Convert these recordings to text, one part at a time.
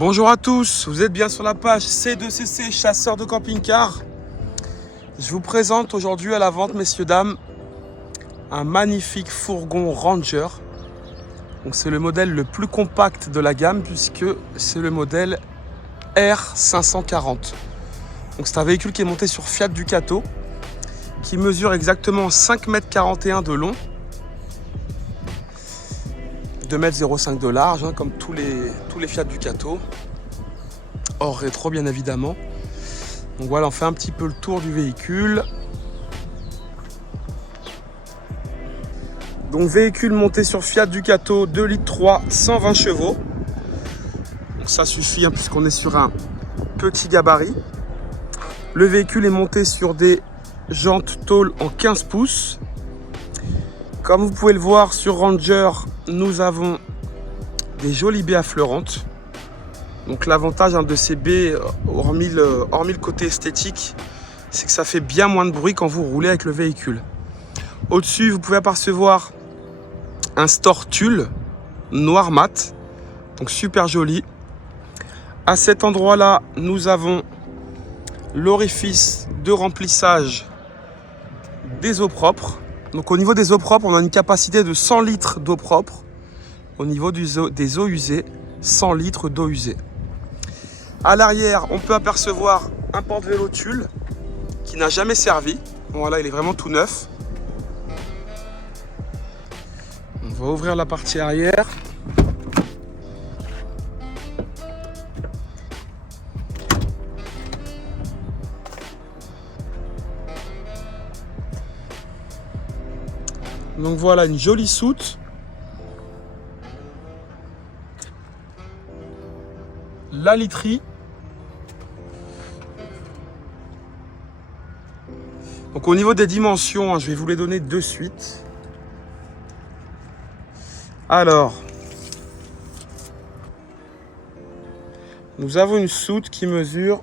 Bonjour à tous, vous êtes bien sur la page C2CC, chasseur de camping-car. Je vous présente aujourd'hui à la vente, messieurs, dames, un magnifique fourgon Ranger. Donc c'est le modèle le plus compact de la gamme puisque c'est le modèle R540. Donc c'est un véhicule qui est monté sur Fiat Ducato, qui mesure exactement 5,41 m de long, 2,05 m de large, comme tous les Fiat Ducato, hors rétro bien évidemment. Donc voilà, on fait un petit peu le tour du véhicule. Donc véhicule monté sur Fiat Ducato 2,3 litres, 120 chevaux. Donc ça suffit puisqu'on est sur un petit gabarit. Le véhicule est monté sur des jantes tôle en 15 pouces. Comme vous pouvez le voir sur Ranger, nous avons des jolies baies affleurantes. Donc l'avantage de ces baies, hormis le côté esthétique, c'est que ça fait bien moins de bruit quand vous roulez avec le véhicule. Au-dessus, vous pouvez apercevoir un store tulle noir mat, donc super joli. À cet endroit-là, nous avons l'orifice de remplissage des eaux propres. Donc au niveau des eaux propres, on a une capacité de 100 litres d'eau propre. Au niveau des eaux usées, 100 litres d'eau usée. À l'arrière, on peut apercevoir un porte-vélo tulle qui n'a jamais servi. Voilà, il est vraiment tout neuf. On va ouvrir la partie arrière. Donc voilà, une jolie soute. La literie. Donc au niveau des dimensions, je vais vous les donner de suite. Alors, nous avons une soute qui mesure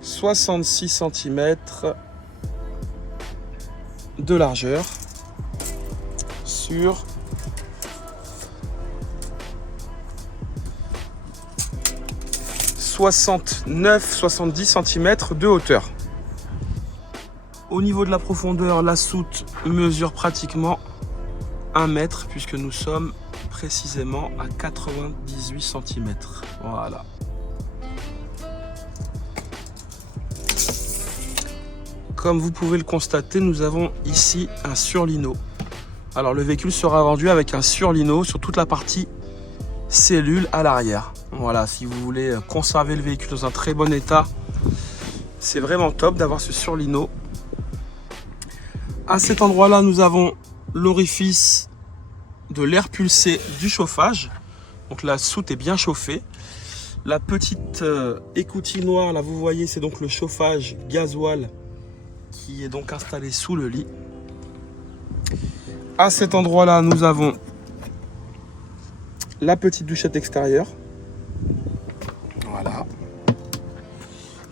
66 cm de largeur sur 69-70 cm de hauteur. Au niveau de la profondeur, la soute mesure pratiquement 1 mètre puisque nous sommes précisément à 98 cm. Voilà. Comme vous pouvez le constater, nous avons ici un surlino. Alors le véhicule sera vendu avec un surlino sur toute la partie cellule à l'arrière. Voilà, si vous voulez conserver le véhicule dans un très bon état, c'est vraiment top d'avoir ce surlino. À cet endroit-là, nous avons l'orifice de l'air pulsé du chauffage. Donc la soute est bien chauffée. La petite écoutille noire, là vous voyez, c'est donc le chauffage gasoil qui est donc installé sous le lit. À cet endroit-là, nous avons la petite douchette extérieure. Voilà.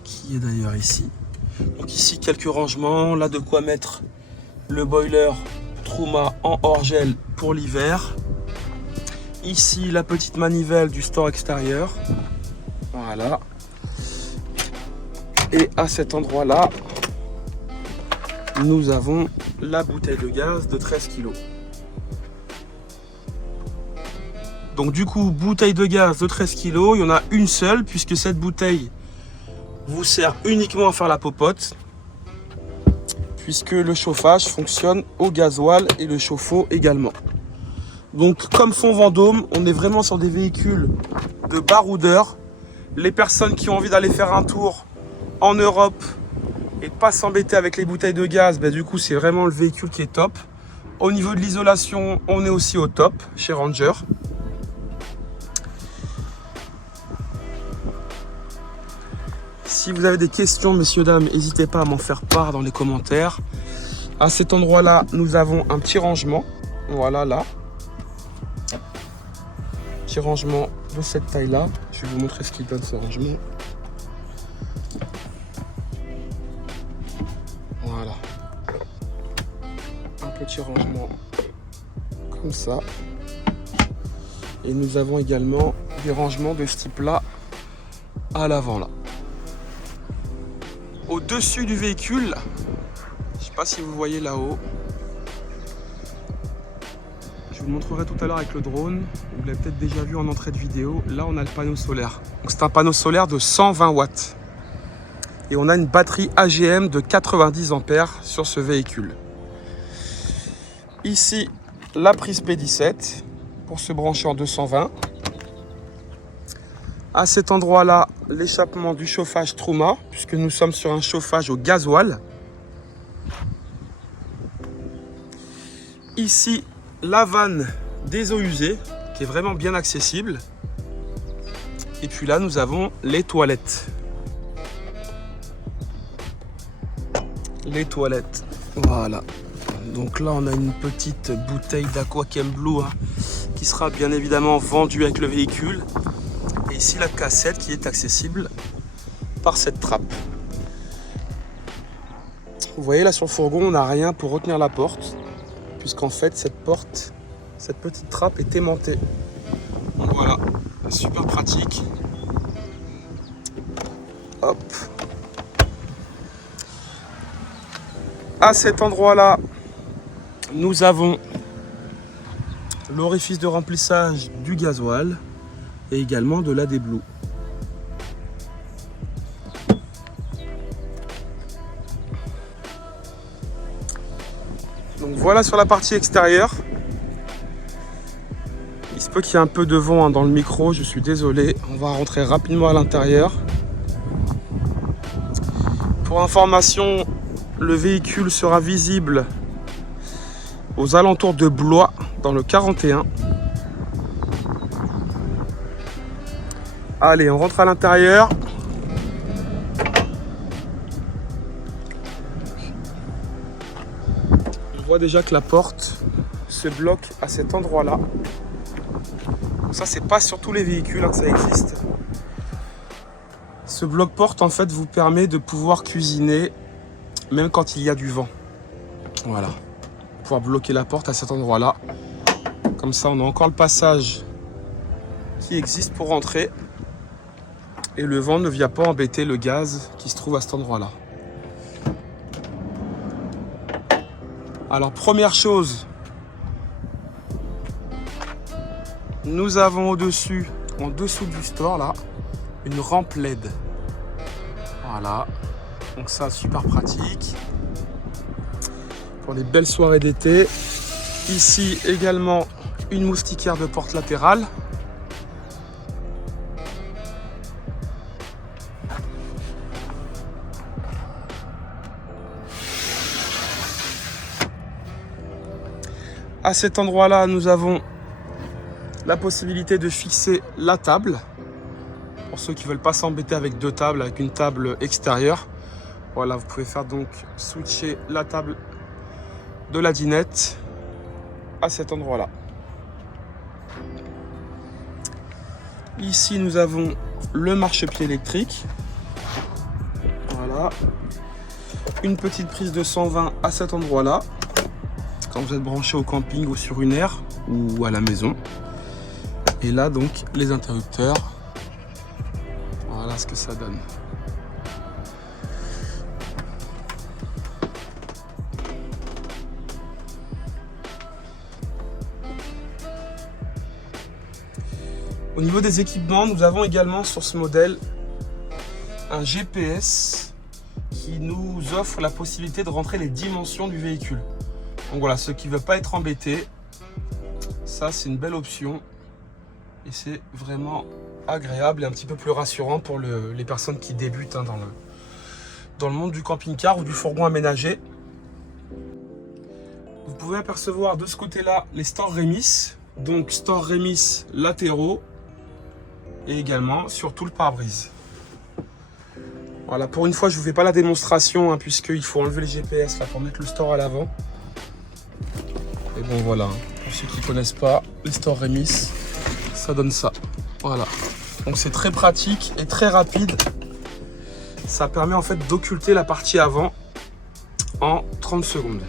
Qui est d'ailleurs ici. Donc ici, quelques rangements. Là, de quoi mettre le boiler Truma en hors-gel pour l'hiver. Ici, la petite manivelle du store extérieur. Voilà. Et à cet endroit-là, nous avons la bouteille de gaz de 13 kg. Donc du coup, bouteille de gaz de 13 kg, il y en a une seule puisque cette bouteille vous sert uniquement à faire la popote, puisque le chauffage fonctionne au gasoil et le chauffe-eau également. Donc comme fond Vendôme, on est vraiment sur des véhicules de baroudeurs. Les personnes qui ont envie d'aller faire un tour en Europe et pas s'embêter avec les bouteilles de gaz, du coup c'est vraiment le véhicule qui est top. Au niveau de l'isolation, on est aussi au top chez Ranger. Si vous avez des questions, messieurs, dames, n'hésitez pas à m'en faire part dans les commentaires. À cet endroit-là, nous avons un petit rangement. Voilà, là. Petit rangement de cette taille-là. Je vais vous montrer ce qu'il donne, ce rangement. Voilà. Un petit rangement comme ça. Et nous avons également des rangements de ce type-là à l'avant là. Au-dessus du véhicule, je ne sais pas si vous voyez là-haut, je vous le montrerai tout à l'heure avec le drone, vous l'avez peut-être déjà vu en entrée de vidéo, là on a le panneau solaire. Donc c'est un panneau solaire de 120 watts. Et on a une batterie AGM de 90 ampères sur ce véhicule. Ici, la prise P17 pour se brancher en 220. À cet endroit-là, l'échappement du chauffage Truma, puisque nous sommes sur un chauffage au gasoil. Ici, la vanne des eaux usées, qui est vraiment bien accessible. Et puis là, nous avons les toilettes. Les toilettes, voilà. Donc là, on a une petite bouteille d'Aquachem Blue hein, qui sera bien évidemment vendue avec le véhicule. Et ici, la cassette qui est accessible par cette trappe. Vous voyez là sur le fourgon, on n'a rien pour retenir la porte, puisqu'en fait, cette porte, cette petite trappe est aimantée. Donc voilà, super pratique. Hop. À cet endroit-là, nous avons l'orifice de remplissage du gasoil et également de l'AD Blue. Donc voilà sur la partie extérieure. Il se peut qu'il y ait un peu de vent hein, dans le micro, je suis désolé. On va rentrer rapidement à l'intérieur. Pour information, le véhicule sera visible aux alentours de Blois, dans le 41. Allez, on rentre à l'intérieur. On voit déjà que la porte se bloque à cet endroit-là. Ça, c'est pas sur tous les véhicules, hein, ça existe. Ce bloc-porte, en fait, vous permet de pouvoir cuisiner même quand il y a du vent. Voilà. Pouvoir bloquer la porte à cet endroit-là. Comme ça, on a encore le passage qui existe pour rentrer. Et le vent ne vient pas embêter le gaz qui se trouve à cet endroit-là. Alors, première chose, nous avons au-dessus, en dessous du store, là, une rampe LED. Voilà. Donc ça, super pratique pour les belles soirées d'été. Ici également une moustiquaire de porte latérale. À cet endroit-là, nous avons la possibilité de fixer la table. Pour ceux qui ne veulent pas s'embêter avec deux tables, avec une table extérieure. Voilà, vous pouvez faire donc switcher la table de la dinette à cet endroit-là. Ici, nous avons le marchepied électrique. Voilà. Une petite prise de 120 à cet endroit-là. Quand vous êtes branché au camping ou sur une aire ou à la maison. Et là, donc, les interrupteurs. Voilà ce que ça donne. Au niveau des équipements, nous avons également sur ce modèle un GPS qui nous offre la possibilité de rentrer les dimensions du véhicule. Donc voilà, ceux qui ne veulent pas être embêtés, ça c'est une belle option et c'est vraiment agréable et un petit peu plus rassurant pour les personnes qui débutent hein, dans le monde du camping-car ou du fourgon aménagé. Vous pouvez apercevoir de ce côté-là les stores Remis, donc stores Remis latéraux et également sur tout le pare-brise. Voilà, pour une fois, je ne vous fais pas la démonstration hein, puisqu'il faut enlever le GPS là, pour mettre le store à l'avant. Et bon, voilà, pour ceux qui ne connaissent pas, les stores Remis, ça donne ça. Voilà, donc c'est très pratique et très rapide. Ça permet en fait d'occulter la partie avant en 30 secondes.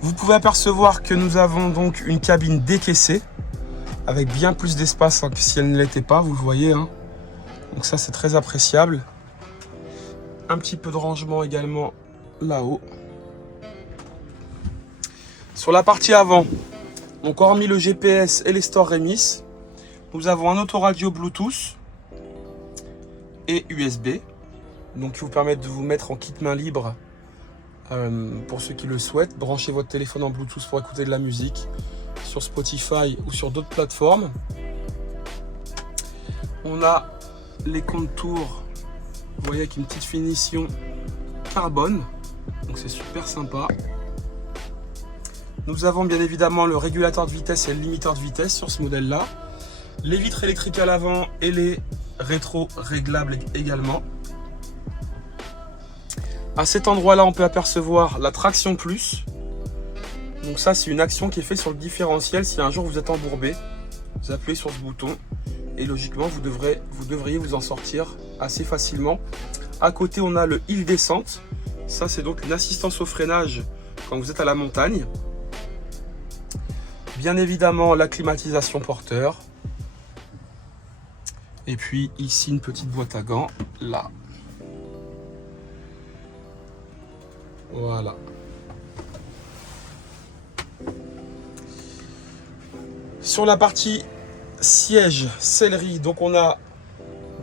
Vous pouvez apercevoir que nous avons donc une cabine décaissée avec bien plus d'espace hein, que si elle ne l'était pas, vous le voyez. Hein. Donc ça, c'est très appréciable. Un petit peu de rangement également là-haut. Sur la partie avant, donc hormis le GPS et les stores Remis, nous avons un autoradio Bluetooth et USB. Donc qui vous permettent de vous mettre en kit main libre pour ceux qui le souhaitent. Branchez votre téléphone en Bluetooth pour écouter de la musique sur Spotify ou sur d'autres plateformes. On a les contours, vous voyez, avec une petite finition carbone, donc c'est super sympa. Nous avons bien évidemment le régulateur de vitesse et le limiteur de vitesse sur ce modèle là, les vitres électriques à l'avant et les rétro réglables également. À cet endroit là, on peut apercevoir la traction plus. Donc ça, c'est une action qui est faite sur le différentiel. Si un jour vous êtes embourbé, vous appuyez sur ce bouton et logiquement vous devriez vous en sortir assez facilement. À côté, on a le hill descente. Ça, c'est donc une assistance au freinage quand vous êtes à la montagne. Bien évidemment, la climatisation porteur. Et puis ici, une petite boîte à gants là. Voilà. Sur la partie siège sellerie, donc on a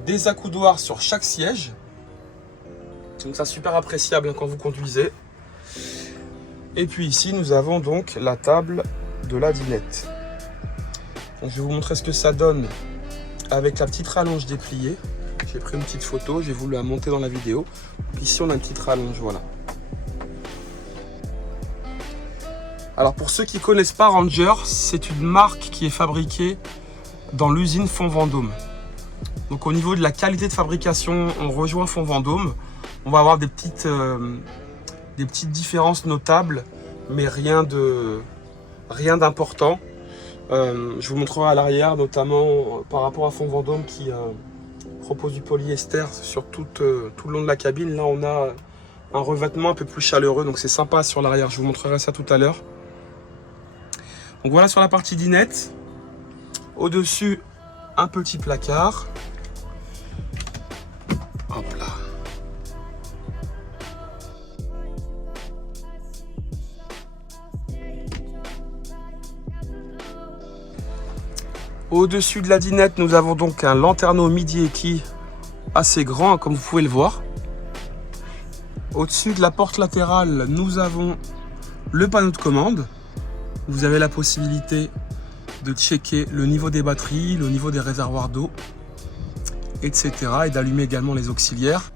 des accoudoirs sur chaque siège. Donc ça, super appréciable quand vous conduisez. Et puis ici, nous avons donc la table de la dinette. Donc je vais vous montrer ce que ça donne avec la petite rallonge dépliée. J'ai pris une petite photo, j'ai voulu la monter dans la vidéo. Ici, on a une petite rallonge, voilà. Alors pour ceux qui ne connaissent pas Ranger, c'est une marque qui est fabriquée dans l'usine Fond Vendôme. Donc au niveau de la qualité de fabrication, on rejoint Fond Vendôme. On va avoir des petites différences notables, mais rien d'important. Je vous montrerai à l'arrière, notamment par rapport à Fond Vendôme qui propose du polyester sur tout le long de la cabine. Là, on a un revêtement un peu plus chaleureux, donc c'est sympa sur l'arrière. Je vous montrerai ça tout à l'heure. Donc voilà sur la partie dinette. Au-dessus, un petit placard. Hop là. Au-dessus de la dinette, nous avons donc un lanterneau midi équille assez grand, comme vous pouvez le voir. Au-dessus de la porte latérale, nous avons le panneau de commande. Vous avez la possibilité de checker le niveau des batteries, le niveau des réservoirs d'eau, etc. et d'allumer également les auxiliaires.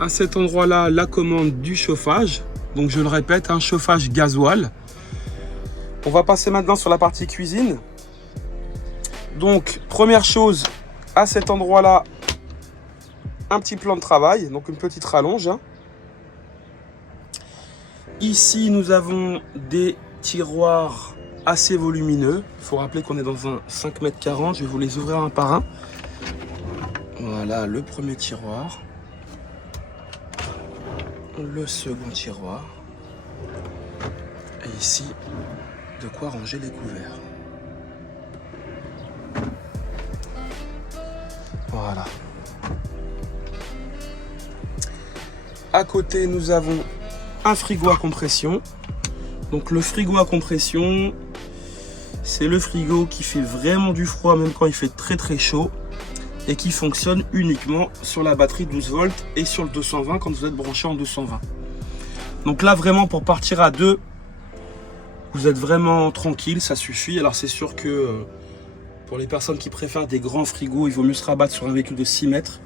À cet endroit-là, la commande du chauffage. Donc je le répète, un chauffage gasoil. On va passer maintenant sur la partie cuisine. Donc première chose, à cet endroit-là, un petit plan de travail, donc une petite rallonge. Ici, nous avons des tiroirs assez volumineux. Il faut rappeler qu'on est dans un 5,40 m. Je vais vous les ouvrir un par un. Voilà le premier tiroir. Le second tiroir. Et ici, de quoi ranger les couverts. Voilà. À côté, nous avons un frigo à compression. Donc le frigo à compression, c'est le frigo qui fait vraiment du froid même quand il fait très très chaud et qui fonctionne uniquement sur la batterie 12 volts et sur le 220 quand vous êtes branché en 220. Donc là vraiment pour partir à deux, vous êtes vraiment tranquille, ça suffit. Alors c'est sûr que pour les personnes qui préfèrent des grands frigos, il vaut mieux se rabattre sur un véhicule de 6 mètres.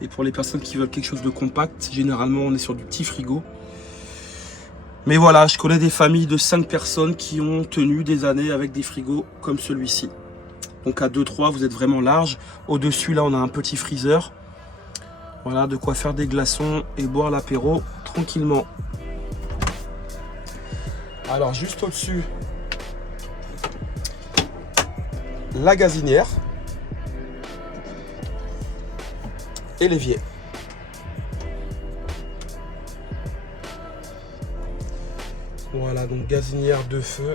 Et pour les personnes qui veulent quelque chose de compact, généralement on est sur du petit frigo. Mais voilà, je connais des familles de 5 personnes qui ont tenu des années avec des frigos comme celui-ci. Donc à 2-3, vous êtes vraiment large. Au-dessus, là, on a un petit freezer. Voilà, de quoi faire des glaçons et boire l'apéro tranquillement. Alors, juste au-dessus, la gazinière et l'évier. Voilà, donc gazinière de feu.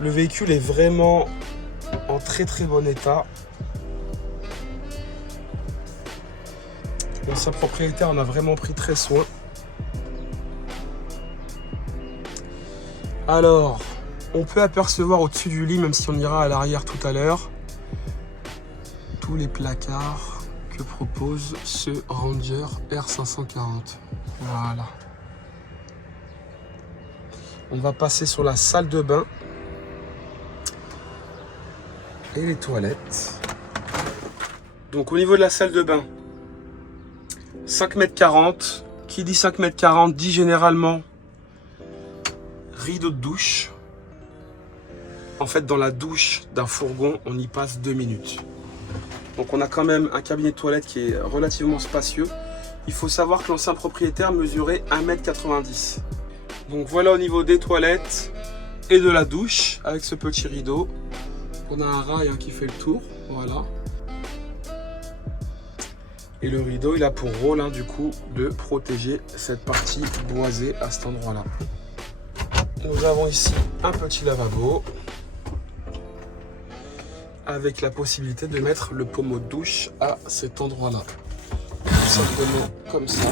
Le véhicule est vraiment en très très bon état. L'ancien propriétaire en a vraiment pris très soin. Alors, on peut apercevoir au-dessus du lit, même si on ira à l'arrière tout à l'heure, tous les placards que propose ce Ranger R540. Voilà. On va passer sur la salle de bain et les toilettes. Donc au niveau de la salle de bain, 5,40 m. Qui dit 5,40 m dit généralement rideau de douche. En fait, dans la douche d'un fourgon, on y passe 2 minutes. Donc on a quand même un cabinet de toilette qui est relativement spacieux. Il faut savoir que l'ancien propriétaire mesurait 1,90 m. Donc voilà au niveau des toilettes et de la douche avec ce petit rideau. On a un rail qui fait le tour, voilà. Et le rideau, il a pour rôle du coup de protéger cette partie boisée à cet endroit-là. Nous avons ici un petit lavabo avec la possibilité de mettre le pommeau de douche à cet endroit-là. Tout simplement comme ça.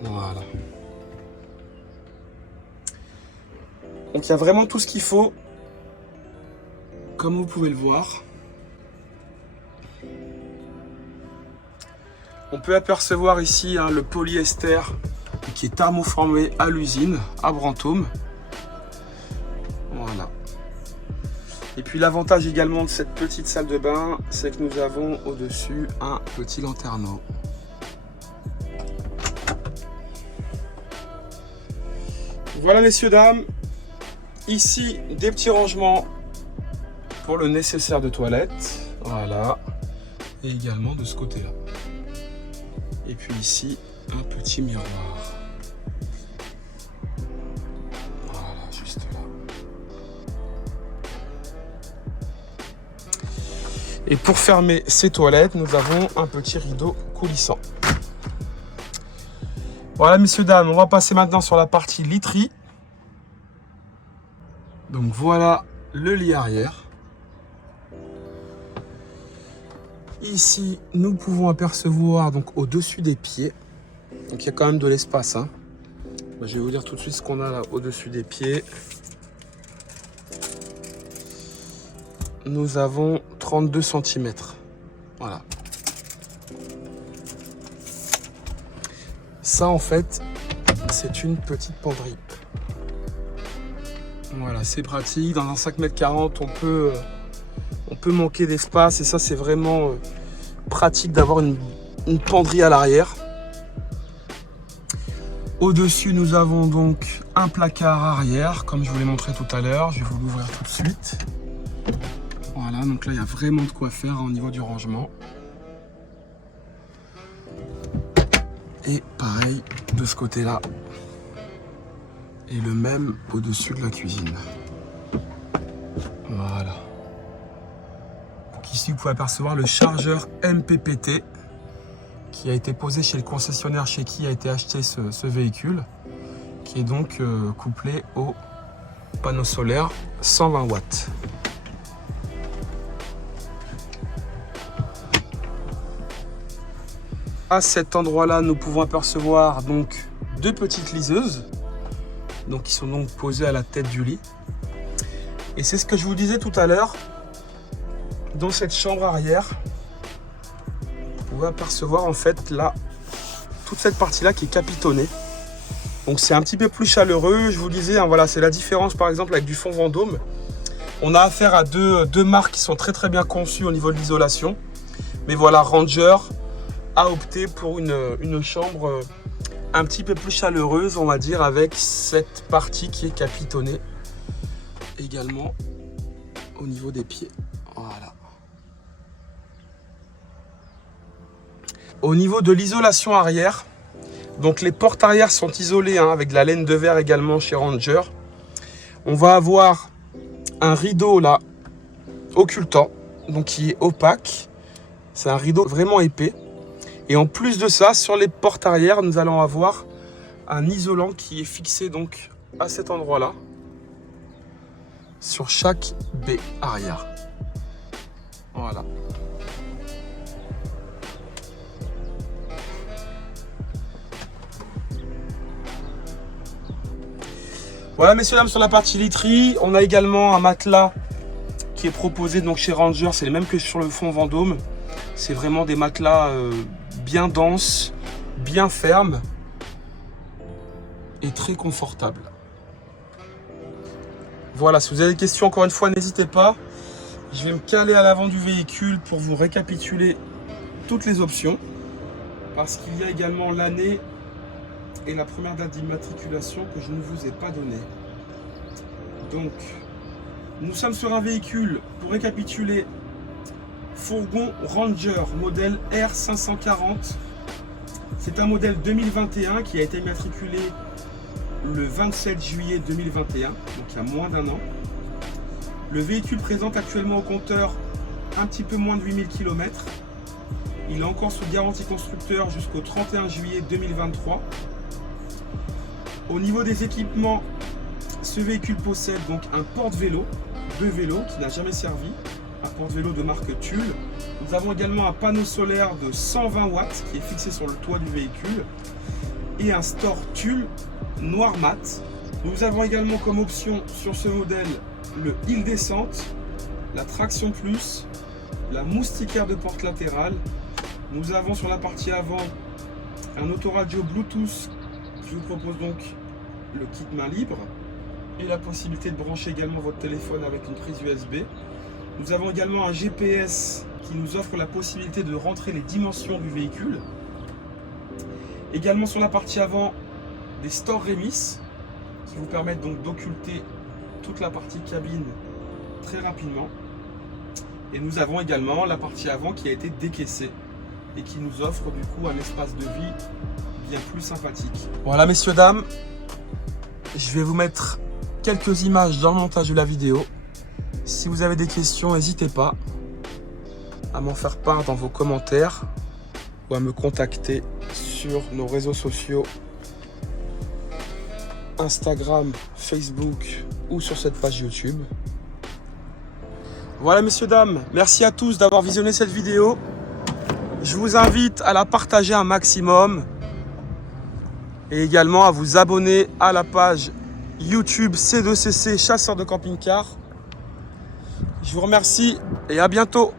Voilà. Donc il y a vraiment tout ce qu'il faut, comme vous pouvez le voir. On peut apercevoir ici le polyester qui est thermoformé à l'usine, à Brantôme. Voilà. Et puis l'avantage également de cette petite salle de bain, c'est que nous avons au-dessus un petit lanterneau. Voilà messieurs, dames. Ici, des petits rangements pour le nécessaire de toilette. Voilà. Et également de ce côté-là. Et puis ici, un petit miroir. Voilà, juste là. Et pour fermer ces toilettes, nous avons un petit rideau coulissant. Voilà, messieurs, dames, on va passer maintenant sur la partie literie. Donc voilà le lit arrière. Ici, nous pouvons apercevoir donc au-dessus des pieds. Donc il y a quand même de l'espace. Je vais vous dire tout de suite ce qu'on a là au-dessus des pieds. Nous avons 32 cm. Voilà. Ça en fait, c'est une petite penderie. Voilà, c'est pratique. Dans un 5,40 m, on peut manquer d'espace et ça c'est vraiment pratique d'avoir une penderie à l'arrière. Au-dessus, nous avons donc un placard arrière, comme je vous l'ai montré tout à l'heure. Je vais vous l'ouvrir tout de suite. Voilà, donc là, il y a vraiment de quoi faire au niveau du rangement. Et pareil, de ce côté-là. Et le même au-dessus de la cuisine. Voilà. Donc ici, vous pouvez apercevoir le chargeur MPPT qui a été posé chez le concessionnaire chez qui a été acheté ce véhicule, qui est donc couplé au panneau solaire 120 watts. À cet endroit-là, nous pouvons apercevoir donc deux petites liseuses, donc qui sont donc posées à la tête du lit. Et c'est ce que je vous disais tout à l'heure, dans cette chambre arrière, vous pouvez apercevoir en fait là, toute cette partie-là qui est capitonnée. Donc c'est un petit peu plus chaleureux, je vous disais, voilà, c'est la différence par exemple avec du fond Vendôme. On a affaire à deux marques qui sont très bien conçues au niveau de l'isolation. Mais voilà, Ranger a opté pour une chambre un petit peu plus chaleureuse, on va dire, avec cette partie qui est capitonnée également au niveau des pieds. Voilà. Au niveau de l'isolation arrière, donc les portes arrière sont isolées avec de la laine de verre également chez Ranger. On va avoir un rideau là occultant, donc qui est opaque. C'est un rideau vraiment épais. Et en plus de ça, sur les portes arrière, nous allons avoir un isolant qui est fixé donc à cet endroit-là, sur chaque baie arrière. Voilà. Voilà, messieurs, dames, sur la partie literie, on a également un matelas qui est proposé donc chez Ranger. C'est les mêmes que sur le fond Vendôme. C'est vraiment des matelas bien denses, bien fermes et très confortables. Voilà, si vous avez des questions, encore une fois, n'hésitez pas. Je vais me caler à l'avant du véhicule pour vous récapituler toutes les options. Parce qu'il y a également l'année et la première date d'immatriculation que je ne vous ai pas donnée. Donc, nous sommes sur un véhicule, pour récapituler, fourgon Ranger, modèle R540. C'est un modèle 2021 qui a été immatriculé le 27 juillet 2021, donc il y a moins d'un an. Le véhicule présente actuellement au compteur un petit peu moins de 8000 km. Il est encore sous garantie constructeur jusqu'au 31 juillet 2023. Au niveau des équipements, ce véhicule possède donc un porte-vélo, deux vélos qui n'a jamais servi, un porte-vélo de marque Tulle. Nous avons également un panneau solaire de 120 watts qui est fixé sur le toit du véhicule et un store Tulle noir mat. Nous avons également comme option sur ce modèle le hill descente, la traction plus, la moustiquaire de porte latérale. Nous avons sur la partie avant un autoradio Bluetooth qui vous propose donc le kit main libre et la possibilité de brancher également votre téléphone avec une prise USB. Nous avons également un GPS qui nous offre la possibilité de rentrer les dimensions du véhicule. Également sur la partie avant, des stores Remis qui vous permettent donc d'occulter toute la partie cabine très rapidement. Et nous avons également la partie avant qui a été décaissée et qui nous offre du coup un espace de vie bien plus sympathique. Voilà, messieurs, dames, je vais vous mettre quelques images dans le montage de la vidéo. Si vous avez des questions, n'hésitez pas à m'en faire part dans vos commentaires ou à me contacter sur nos réseaux sociaux Instagram, Facebook ou sur cette page YouTube. Voilà, messieurs, dames, merci à tous d'avoir visionné cette vidéo. Je vous invite à la partager un maximum et également à vous abonner à la page YouTube C2CC Chasseur de camping-car. Je vous remercie et à bientôt.